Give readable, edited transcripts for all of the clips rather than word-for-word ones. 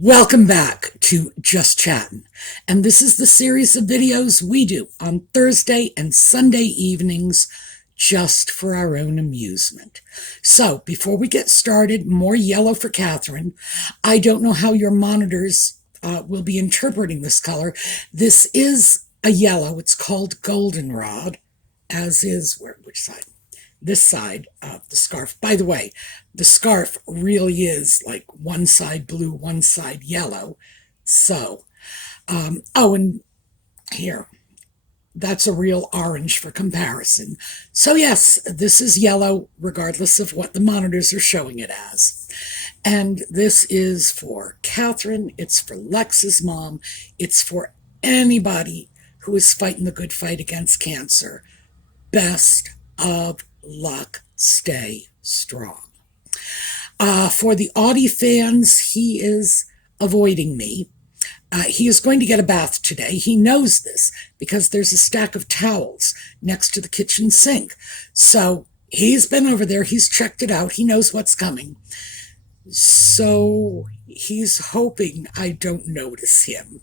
Welcome back to Just Chattin', and this is the series of videos we do on Thursday and Sunday evenings just for our own amusement. So, before we get started, more yellow for Catherine. I don't know how your monitors will be interpreting this color. This is a yellow. It's called goldenrod, as is, which side? This side of the scarf. By the way, the scarf really is like one side blue, one side yellow. So, oh, and here, that's a real orange for comparison. So yes, this is yellow, regardless of what the monitors are showing it as. And this is for Catherine, it's for Lex's mom, it's for anybody who is fighting the good fight against cancer. Best of luck. Stay strong. For the Audie fans, he is avoiding me. He is going to get a bath today. He knows this because there's a stack of towels next to the kitchen sink. So he's been over there. He's checked it out. He knows what's coming. So he's hoping I don't notice him.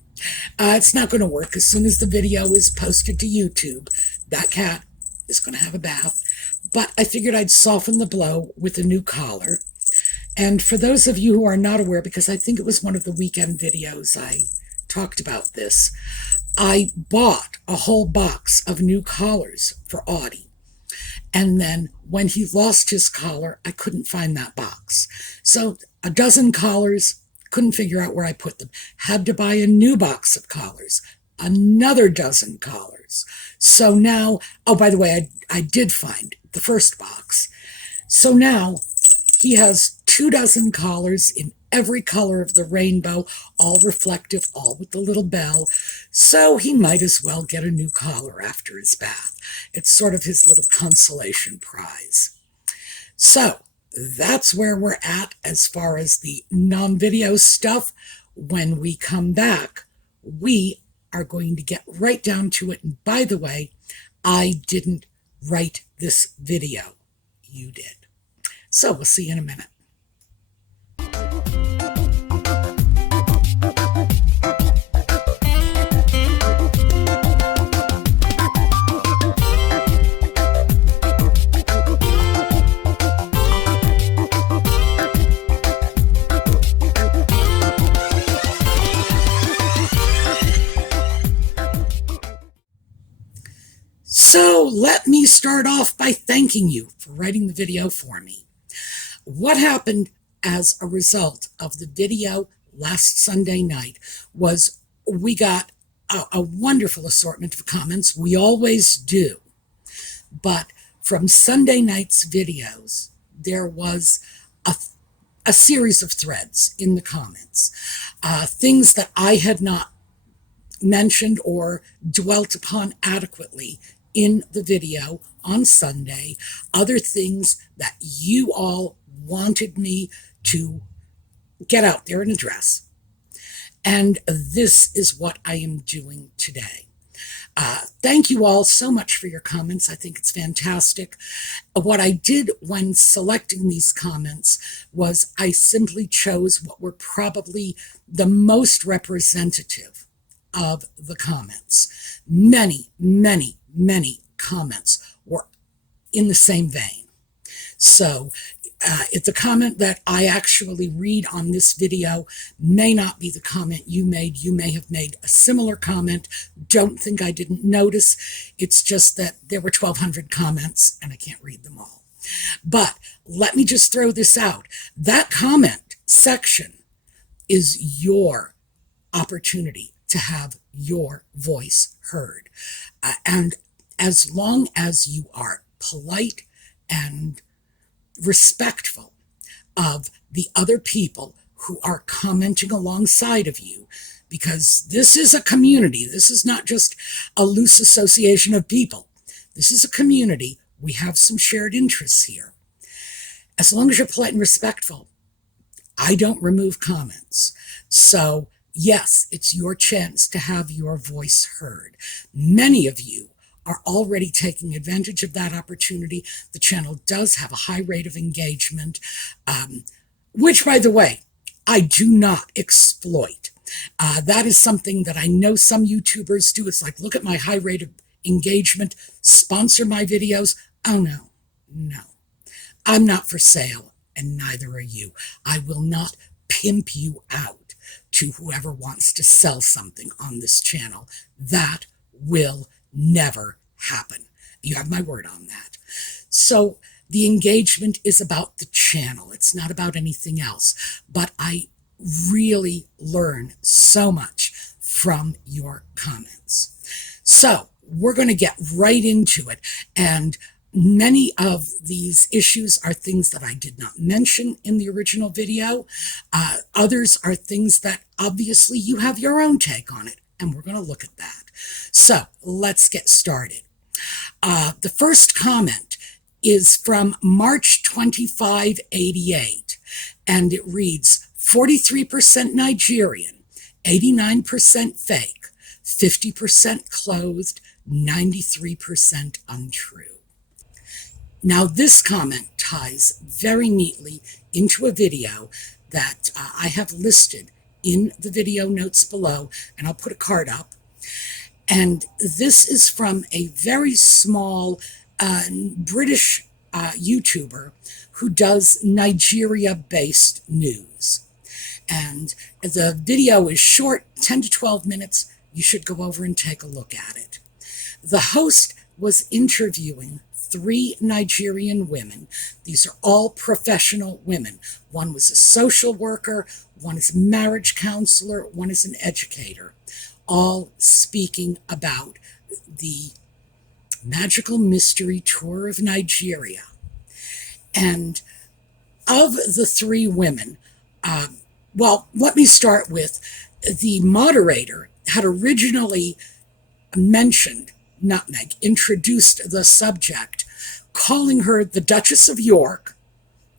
It's not going to work. As soon as the video is posted to YouTube, that cat is going to have a bath. But I figured I'd soften the blow with a new collar. And for those of you who are not aware, because I think it was one of the weekend videos I talked about this, I bought a whole box of new collars for Audie. And then when he lost his collar, I couldn't find that box. So a dozen collars, couldn't figure out where I put them. Had to buy a new box of collars, another dozen collars. So now, oh, by the way, I did find the first box. So now he has 24 collars in every color of the rainbow, all reflective, all with the little bell. So he might as well get a new collar after his bath. It's sort of his little consolation prize. So that's where we're at as far as the non-video stuff. When we come back, we are going to get right down to it. And by the way, I didn't write this video. You did. So we'll see you in a minute. So let me start off by thanking you for writing the video for me. What happened as a result of the video last Sunday night was we got a wonderful assortment of comments. We always do. But from Sunday night's videos, there was a series of threads in the comments. Things that I had not mentioned or dwelt upon adequately in the video on Sunday, other things that you all wanted me to get out there and address. And this is what I am doing today. Thank you all so much for your comments. I think it's fantastic. What I did when selecting these comments was I simply chose what were probably the most representative of the comments. Many comments were in the same vein. So if the comment that I actually read on this video may not be the comment you made, you may have made a similar comment. Don't think I didn't notice. It's just that there were 1,200 comments and I can't read them all. But let me just throw this out. That comment section is your opportunity to have your voice heard. And as long as you are polite and respectful of the other people who are commenting alongside of you, because this is a community. This is not just a loose association of people. This is a community. We have some shared interests here. As long as you're polite and respectful, I don't remove comments. So yes, it's your chance to have your voice heard. Many of you are already taking advantage of that opportunity. The channel does have a high rate of engagement, which, by the way, I do not exploit. That is something that I know some YouTubers do. It's like, look at my high rate of engagement, sponsor my videos. Oh, no, no. I'm not for sale, and neither are you. I will not pimp you out to whoever wants to sell something on this channel. That will never happen. You have my word on that. So the engagement is about the channel. It's not about anything else. But I really learn so much from your comments. So we're going to get right into it. And many of these issues are things that I did not mention in the original video. Others are things that obviously you have your own take on it, and we're going to look at that. So let's get started. The first comment is from March 2588, and it reads, 43% Nigerian, 89% fake, 50% clothed, 93% untrue. Now, this comment ties very neatly into a video that I have listed in the video notes below, and I'll put a card up. And this is from a very small British YouTuber who does Nigeria-based news. And the video is short, 10 to 12 minutes. You should go over and take a look at it. The host was interviewing 3 Nigerian women. These are all professional women. One was a social worker, one is a marriage counselor, one is an educator, all speaking about the magical mystery tour of Nigeria. And of the 3 women, well, let me start with the moderator had originally mentioned nutmeg, introduced the subject, calling her the Duchess of York,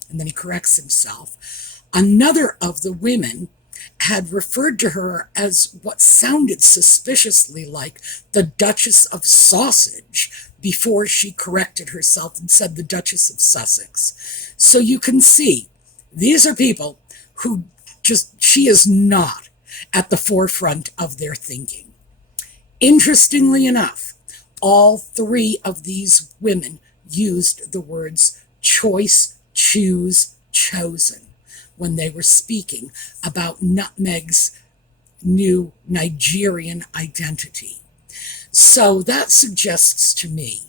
and then he corrects himself. Another of the women had referred to her as what sounded suspiciously like the Duchess of Sausage before she corrected herself and said the Duchess of Sussex. So you can see, these are people who she is not at the forefront of their thinking. Interestingly enough, all 3 of these women used the words choice, choose, chosen when they were speaking about Nutmeg's new Nigerian identity. So that suggests to me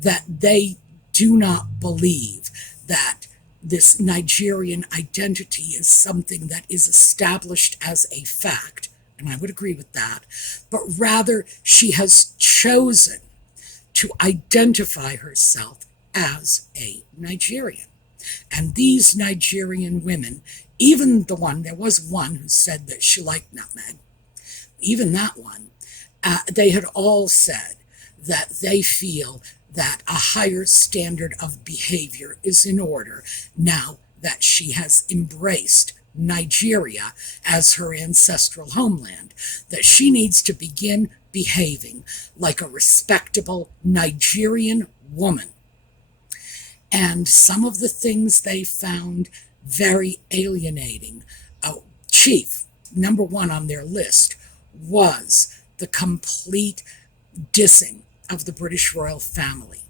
that they do not believe that this Nigerian identity is something that is established as a fact, and I would agree with that, but rather she has chosen to identify herself as a Nigerian. And these Nigerian women, even there was one who said that she liked nutmeg, even that one, they had all said that they feel that a higher standard of behavior is in order now that she has embraced Nigeria as her ancestral homeland, that she needs to begin behaving like a respectable Nigerian woman. And some of the things they found very alienating. Chief, number 1 on their list, was the complete dissing of the British royal family.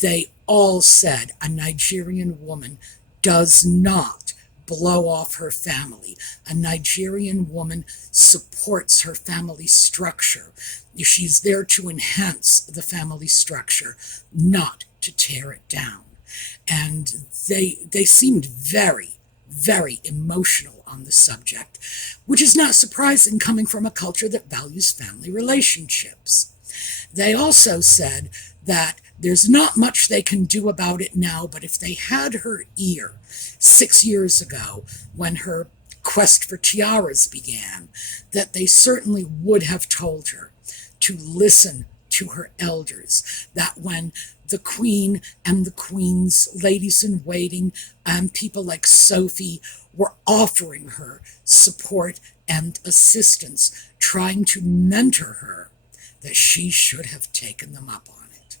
They all said a Nigerian woman does not blow off her family. A Nigerian woman supports her family structure. She's there to enhance the family structure, not to tear it down. And they seemed very, very emotional on the subject, which is not surprising coming from a culture that values family relationships. They also said that there's not much they can do about it now, but if they had her ear 6 years ago when her quest for tiaras began, that they certainly would have told her to listen to her elders, that when the Queen and the Queen's ladies-in-waiting and people like Sophie were offering her support and assistance, trying to mentor her, that she should have taken them up on it.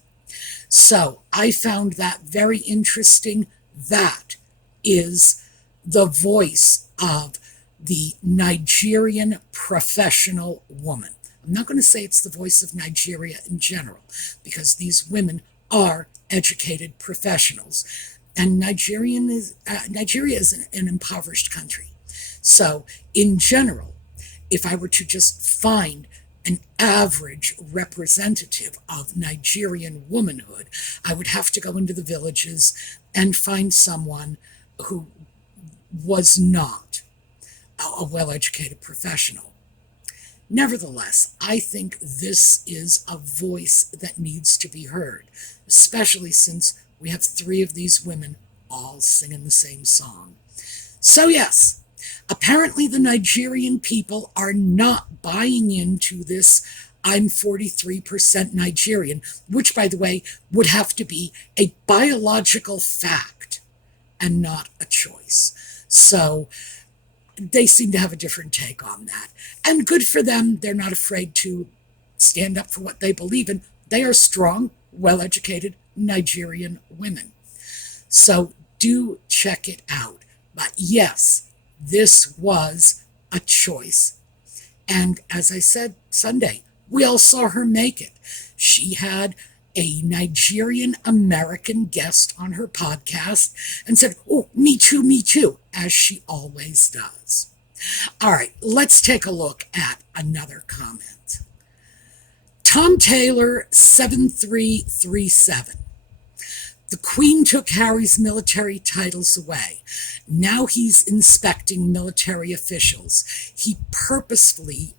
So I found that very interesting. That is the voice of the Nigerian professional woman. I'm not going to say it's the voice of Nigeria in general, because these women are educated professionals. And Nigeria is an impoverished country. So, in general, if I were to just find an average representative of Nigerian womanhood, I would have to go into the villages and find someone who was not a well-educated professional. Nevertheless, I think this is a voice that needs to be heard, especially since we have 3 of these women all singing the same song. So yes, apparently the Nigerian people are not buying into this "I'm 43% Nigerian," which, by the way, would have to be a biological fact and not a choice. So they seem to have a different take on that. And good for them. They're not afraid to stand up for what they believe in. They are strong, well-educated Nigerian women. So do check it out. But yes, this was a choice. And as I said Sunday, we all saw her make it. She had a Nigerian American guest on her podcast and said, "Oh, me too," as she always does. All right, let's take a look at another comment. Tom Taylor 7337. The Queen took Harry's military titles away. Now he's inspecting military officials. He purposely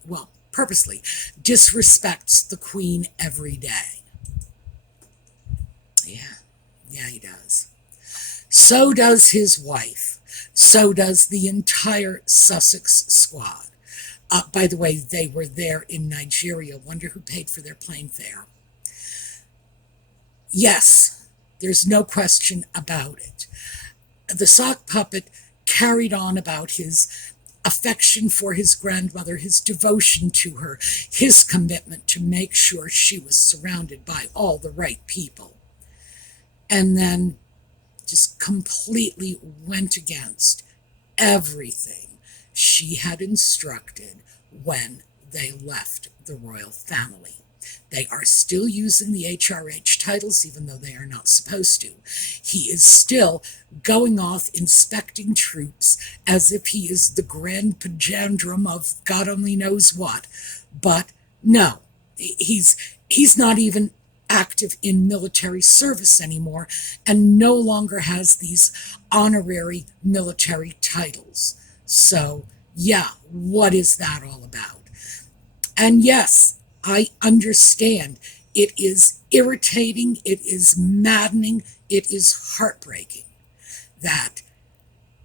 disrespects the Queen every day. Yeah, he does. So does his wife. So does the entire Sussex squad. By the way, they were there in Nigeria. Wonder who paid for their plane fare. Yes, there's no question about it. The sock puppet carried on about his affection for his grandmother, his devotion to her, his commitment to make sure she was surrounded by all the right people. And then just completely went against everything she had instructed when they left the royal family. They are still using the HRH titles, even though they are not supposed to. He is still going off inspecting troops as if he is the grand pajandrum of God only knows what. But no, he's not even active in military service anymore and no longer has these honorary military titles. So, yeah, what is that all about? And yes, I understand. It is irritating, it is maddening, it is heartbreaking that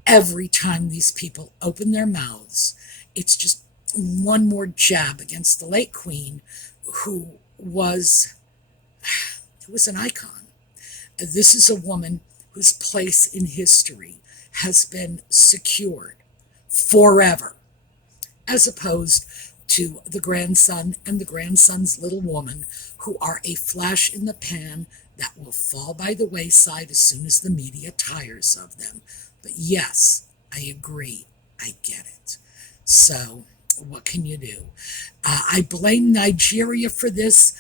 every time these people open their mouths, it's just one more jab against the late Queen, who was an icon. This is a woman whose place in history has been secured forever, as opposed to the grandson and the grandson's little woman, who are a flash in the pan that will fall by the wayside as soon as the media tires of them. But yes, I agree. I get it. So what can you do? I blame Nigeria for this.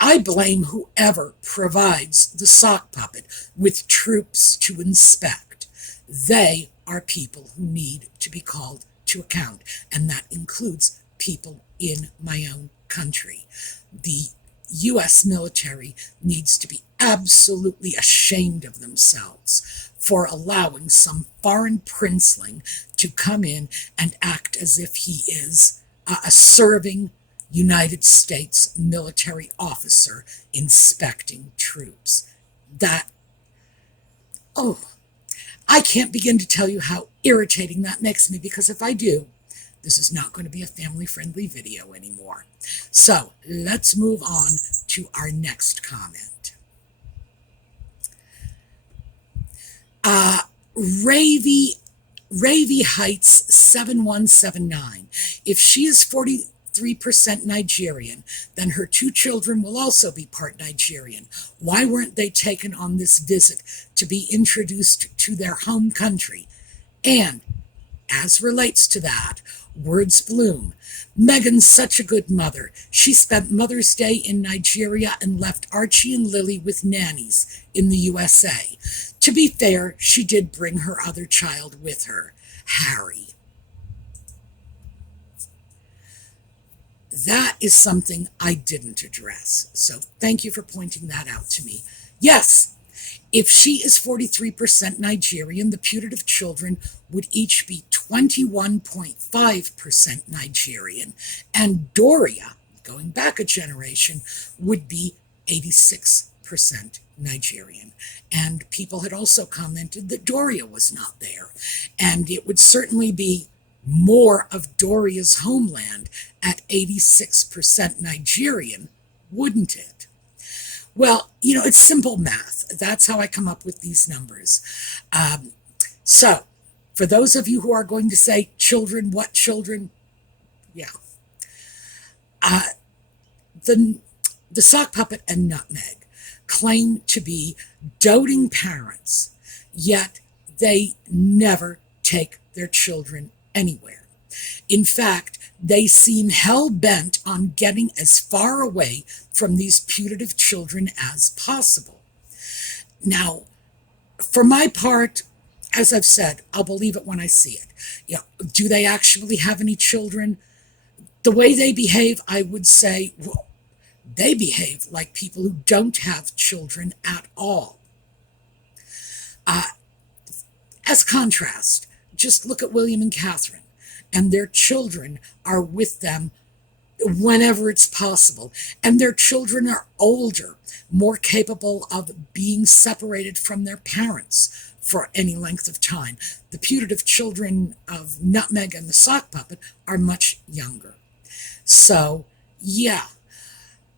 I blame whoever provides the sock puppet with troops to inspect. They are people who need to be called to account, and that includes people in my own country. The U.S. military needs to be absolutely ashamed of themselves for allowing some foreign princeling to come in and act as if he is a serving United States military officer inspecting troops. I can't begin to tell you how irritating that makes me, because if I do, this is not going to be a family-friendly video anymore. So let's move on to our next comment. Ravy Heights 7179. If she is 43% Nigerian, then her 2 children will also be part Nigerian. Why weren't they taken on this visit to be introduced to their home country? And as relates to that, words bloom. Meghan's such a good mother. She spent Mother's Day in Nigeria and left Archie and Lily with nannies in the USA. To be fair, she did bring her other child with her, Harry. That is something I didn't address. So thank you for pointing that out to me. Yes, if she is 43% Nigerian, the putative children would each be 21.5% Nigerian. And Doria, going back a generation, would be 86% Nigerian. And people had also commented that Doria was not there. And it would certainly be more of Doria's homeland at 86% Nigerian, wouldn't it? Well, it's simple math. That's how I come up with these numbers. So, for those of you who are going to say, children, what children? Yeah. The sock puppet and Nutmeg claim to be doting parents, yet they never take their children anywhere. In fact, they seem hell-bent on getting as far away from these putative children as possible. Now, for my part, as I've said, I'll believe it when I see it. Do they actually have any children? The way they behave, I would say, well, they behave like people who don't have children at all. As contrast, just look at William and Catherine, and their children are with them whenever it's possible. And their children are older, more capable of being separated from their parents for any length of time. The putative children of Nutmeg and the sock puppet are much younger. So, yeah,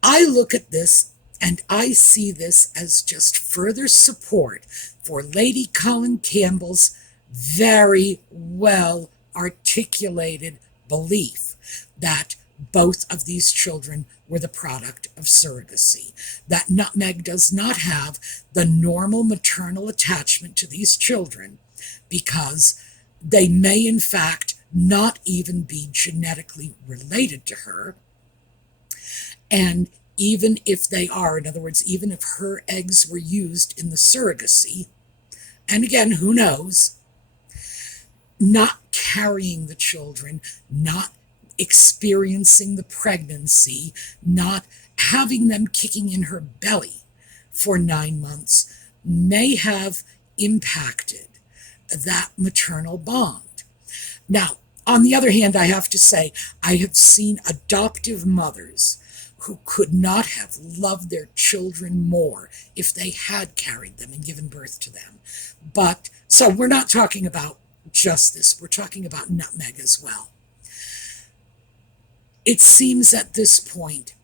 I look at this and I see this as just further support for Lady Colin Campbell's very well articulated belief that both of these children were the product of surrogacy, that Nutmeg does not have the normal maternal attachment to these children because they may in fact not even be genetically related to her. And even if they are, in other words, even if her eggs were used in the surrogacy, and again, who knows, not carrying the children, not experiencing the pregnancy, not having them kicking in her belly for 9 months may have impacted that maternal bond. Now, on the other hand, I have to say, I have seen adoptive mothers who could not have loved their children more if they had carried them and given birth to them. But, so we're not talking about just this, we're talking about Nutmeg as well. It seems at this point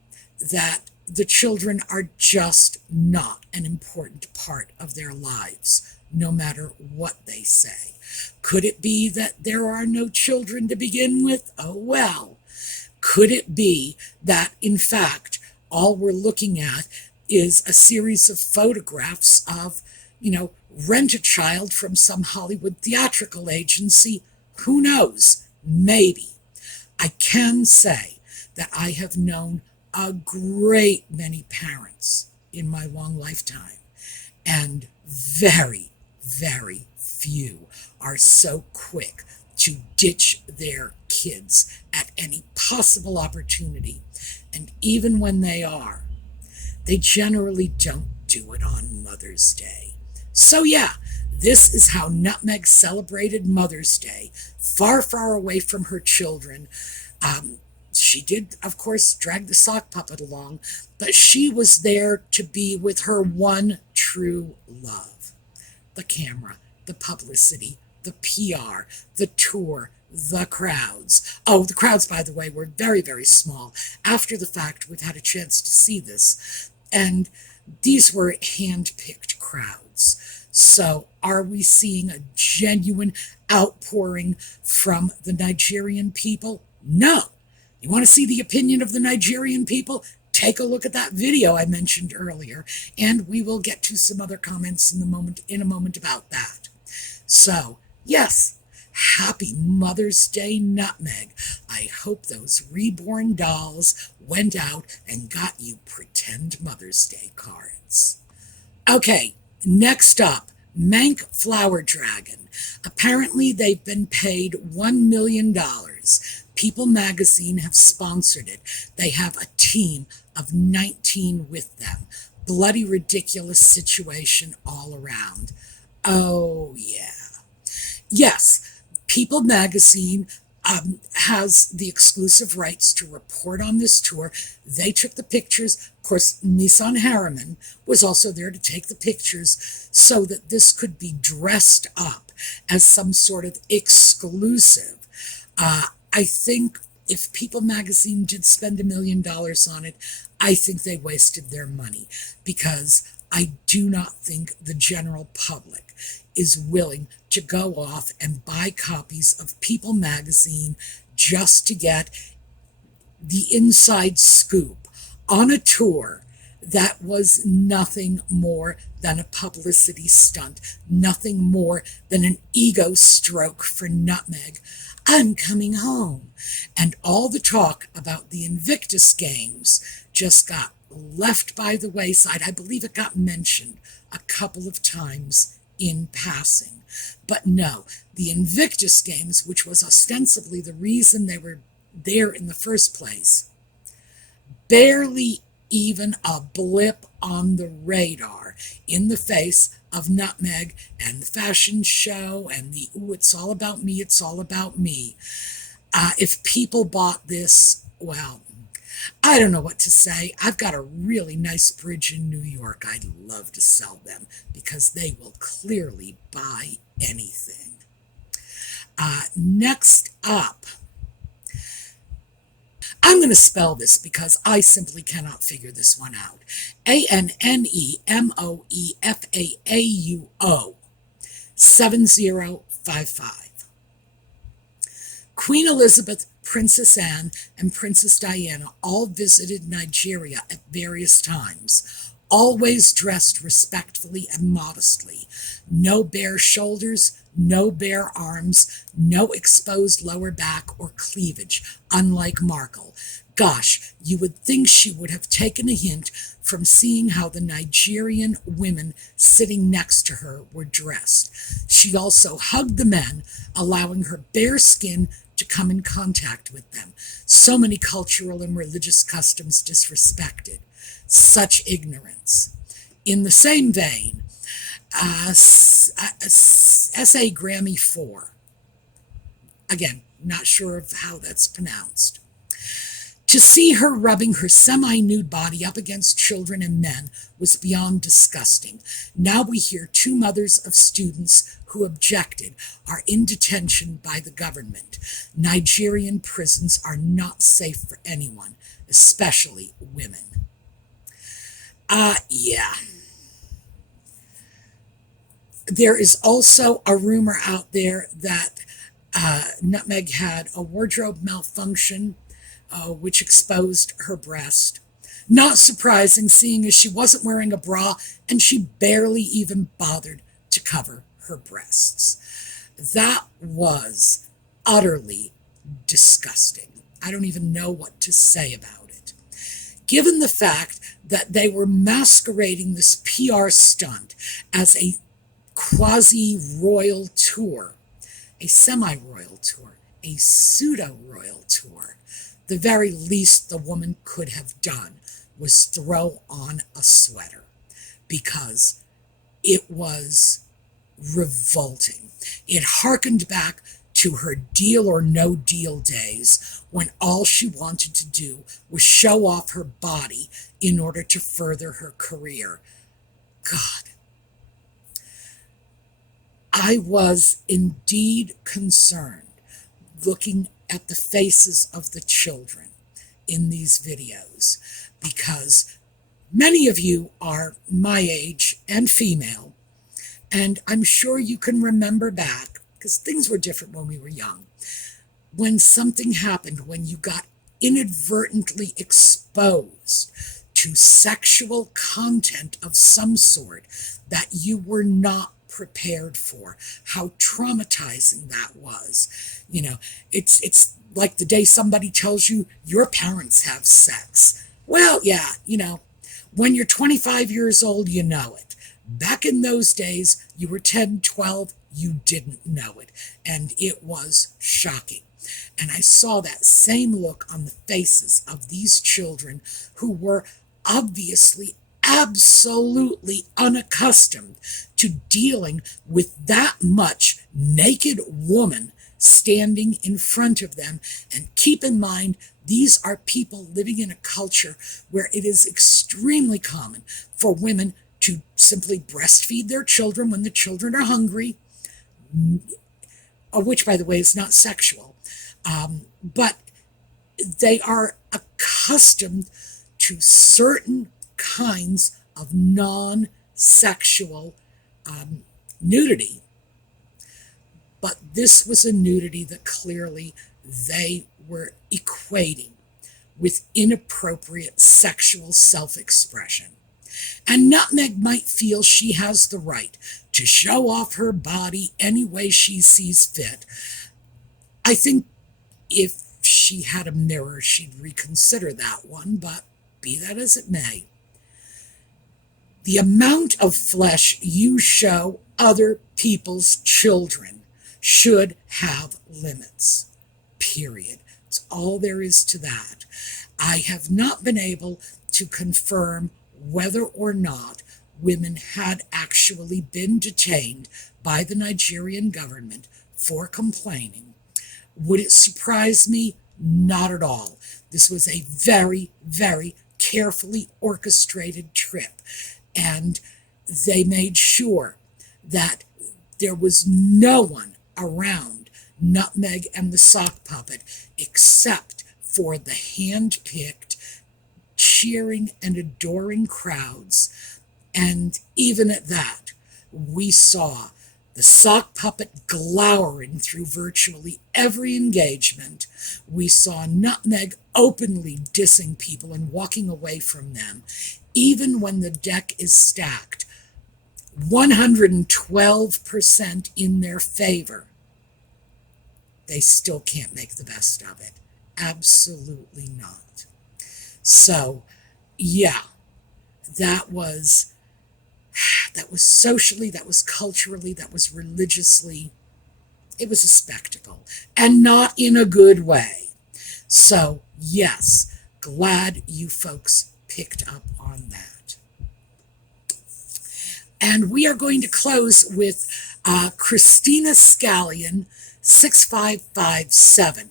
that the children are just not an important part of their lives, no matter what they say. Could it be that there are no children to begin with? Oh, well. Could it be that, in fact, all we're looking at is a series of photographs of, rent a child from some Hollywood theatrical agency? Who knows? Maybe. I can say that I have known a great many parents in my long lifetime, and very, very few are so quick to ditch their kids at any possible opportunity. And even when they are, they generally don't do it on Mother's Day. So yeah, this is how Nutmeg celebrated Mother's Day, far, far away from her children. She did, of course, drag the sock puppet along, but she was there to be with her one true love. The camera, the publicity, the PR, the tour, the crowds. Oh, the crowds, by the way, were very, very small. After the fact, we've had a chance to see this, and these were hand-picked crowds. So are we seeing a genuine outpouring from the Nigerian people? No. You want to see the opinion of the Nigerian people? Take a look at that video I mentioned earlier, and we will get to some other comments in a moment about that. So, yes, Happy Mother's Day, Nutmeg. I hope those reborn dolls went out and got you pretend Mother's Day cards. Okay, next up, Mank Flower Dragon. Apparently, they've been paid $1 million. People magazine have sponsored it. They have a team of 19 with them. Bloody ridiculous situation all around. Oh, yeah. Yes, People magazine has the exclusive rights to report on this tour. They took the pictures. Of course, Misan Harriman was also there to take the pictures so that this could be dressed up as some sort of exclusive. I think if People magazine did spend $1 million on it, I think they wasted their money, because I do not think the general public is willing to go off and buy copies of People magazine just to get the inside scoop on a tour that was nothing more than a publicity stunt, nothing more than an ego stroke for Nutmeg. I'm coming home. And all the talk about the Invictus Games just got left by the wayside. I believe it got mentioned a couple of times in passing. But no, the Invictus Games, which was ostensibly the reason they were there in the first place, barely even a blip on the radar in the face of Nutmeg and the fashion show and the, ooh, it's all about me, it's all about me. If people bought this, well, I don't know what to say. I've got a really nice bridge in New York. I'd love to sell them because they will clearly buy anything. Next up, I'm going to spell this because I simply cannot figure this one out. ANNEMOEFAAUO 7055. Queen Elizabeth, Princess Anne, and Princess Diana all visited Nigeria at various times, always dressed respectfully and modestly. No bare shoulders, no bare arms, no exposed lower back or cleavage, unlike Markle. Gosh, you would think she would have taken a hint from seeing how the Nigerian women sitting next to her were dressed. She also hugged the men, allowing her bare skin to come in contact with them. So many cultural and religious customs disrespected. Such ignorance. In the same vein, S.A. Grammy 4. Again, not sure of how that's pronounced. To see her rubbing her semi-nude body up against children and men was beyond disgusting. Now we hear two mothers of students who objected are in detention by the government. Nigerian prisons are not safe for anyone, especially women. Yeah. There is also a rumor out there that Nutmeg had a wardrobe malfunction, which exposed her breast. Not surprising, seeing as she wasn't wearing a bra and she barely even bothered to cover her breasts. That was utterly disgusting. I don't even know what to say about it. Given the fact that they were masquerading this PR stunt as a quasi-royal tour, a semi-royal tour, a pseudo-royal tour, the very least the woman could have done was throw on a sweater, because it was revolting. It harkened back to her Deal or No Deal days, when all she wanted to do was show off her body in order to further her career. God. I was indeed concerned looking at the faces of the children in these videos, because many of you are my age and female, and I'm sure you can remember back, because things were different when we were young, when something happened, when you got inadvertently exposed to sexual content of some sort that you were not prepared for, how traumatizing that was. You know, it's like the day somebody tells you your parents have sex. Well, yeah, you know, when you're 25 years old, you know it. Back in those days, you were 10, 12, you didn't know it. And it was shocking. And I saw that same look on the faces of these children who were obviously absolutely unaccustomed to dealing with that much naked woman standing in front of them. And keep in mind, these are people living in a culture where it is extremely common for women to simply breastfeed their children when the children are hungry, which, by the way, is not sexual. But they are accustomed to certain kinds of non-sexual nudity. But this was a nudity that clearly they were equating with inappropriate sexual self-expression. And Nutmeg might feel she has the right to show off her body any way she sees fit. I think if she had a mirror, she'd reconsider that one, but be that as it may, the amount of flesh you show other people's children should have limits, period. That's all there is to that. I have not been able to confirm whether or not women had actually been detained by the Nigerian government for complaining. Would it surprise me? Not at all. This was a very, very carefully orchestrated trip, and they made sure that there was no one around Nutmeg and the sock puppet except for the hand-picked, cheering and adoring crowds. And even at that, we saw the sock puppet glowering through virtually every engagement. We saw Nutmeg openly dissing people and walking away from them, even when the deck is stacked 112% in their favor. They still can't make the best of it. Absolutely not. So, yeah, that was socially, that was culturally, that was religiously, it was a spectacle, and not in a good way. So, yes, glad you folks picked up on that. And we are going to close with Christina Scallion, 6557.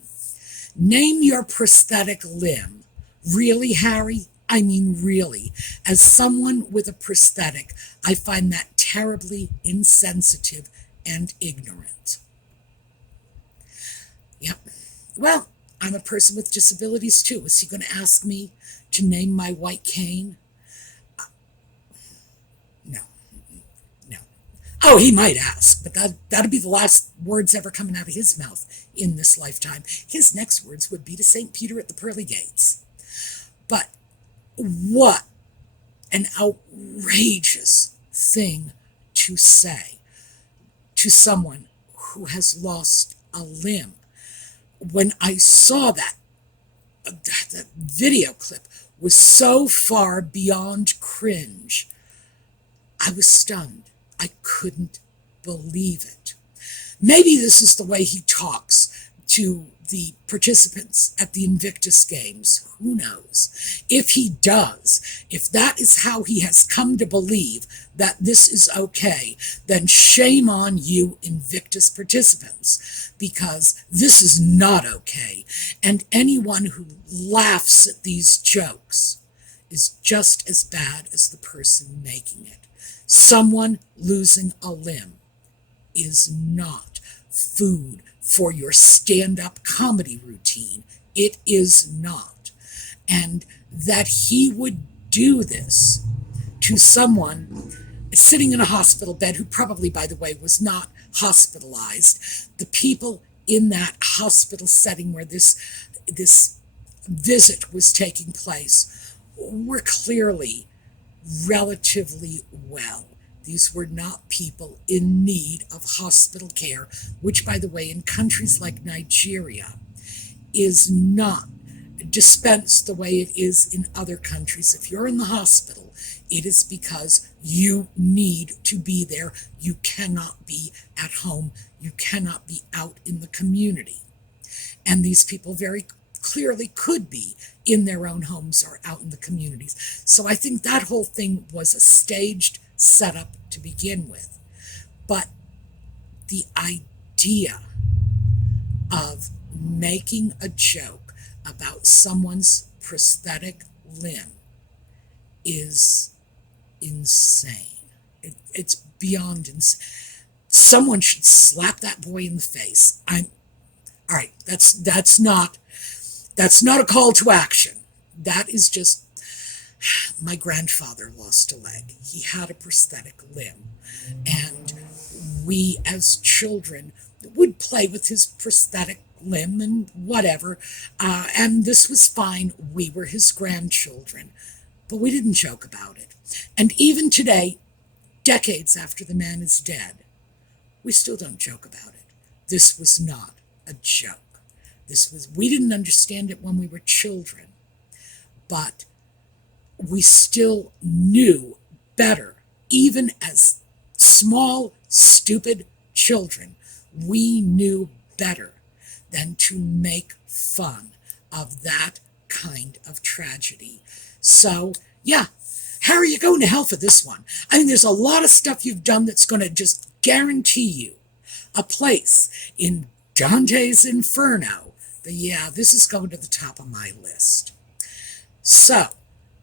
Name your prosthetic limb. Really, Harry? I mean, really. As someone with a prosthetic, I find that terribly insensitive and ignorant. Yep. Well, I'm a person with disabilities too. Is he going to ask me to name my white cane? No. Oh, he might ask, but that'll be the last words ever coming out of his mouth in this lifetime. His next words would be to St. Peter at the pearly gates. But what an outrageous thing to say to someone who has lost a limb. When I saw that video clip was so far beyond cringe, I was stunned. I couldn't believe it. Maybe this is the way he talks to the participants at the Invictus Games. Who knows? If he does, if that is how he has come to believe that this is okay, then shame on you Invictus participants, because this is not okay. And anyone who laughs at these jokes is just as bad as the person making it. Someone losing a limb is not food for your stand-up comedy routine. It is not. And that he would do this to someone sitting in a hospital bed, who probably, by the way, was not hospitalized. The people in that hospital setting where this visit was taking place were clearly relatively well. These were not people in need of hospital care, which, by the way, in countries like Nigeria, is not dispensed the way it is in other countries. If you're in the hospital, it is because you need to be there. You cannot be at home. You cannot be out in the community. And these people very clearly could be in their own homes or out in the communities. So I think that whole thing was a staged setup to begin with. But the idea of making a joke about someone's prosthetic limb is insane. It's beyond insane. Someone should slap that boy in the face. All right. That's not a call to action. That is just, my grandfather lost a leg. He had a prosthetic limb, and we as children would play with his prosthetic limb and whatever, and this was fine. We were his grandchildren, but we didn't joke about it. And even today, decades after the man is dead, we still don't joke about it. This was not a joke. We didn't understand it when we were children, but we still knew better. Even as small, stupid children, we knew better than to make fun of that kind of tragedy. So, yeah, how are you going to hell for this one? I mean, there's a lot of stuff you've done that's going to just guarantee you a place in Dante's Inferno. But yeah, this is going to the top of my list. So,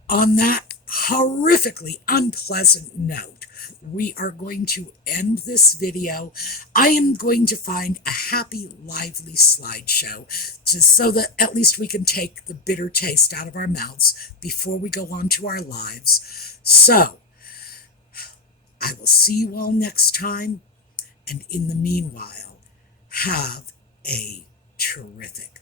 on that horrifically unpleasant note, we are going to end this video. I am going to find a happy, lively slideshow just so that at least we can take the bitter taste out of our mouths before we go on to our lives. So, I will see you all next time, and in the meanwhile, have a terrific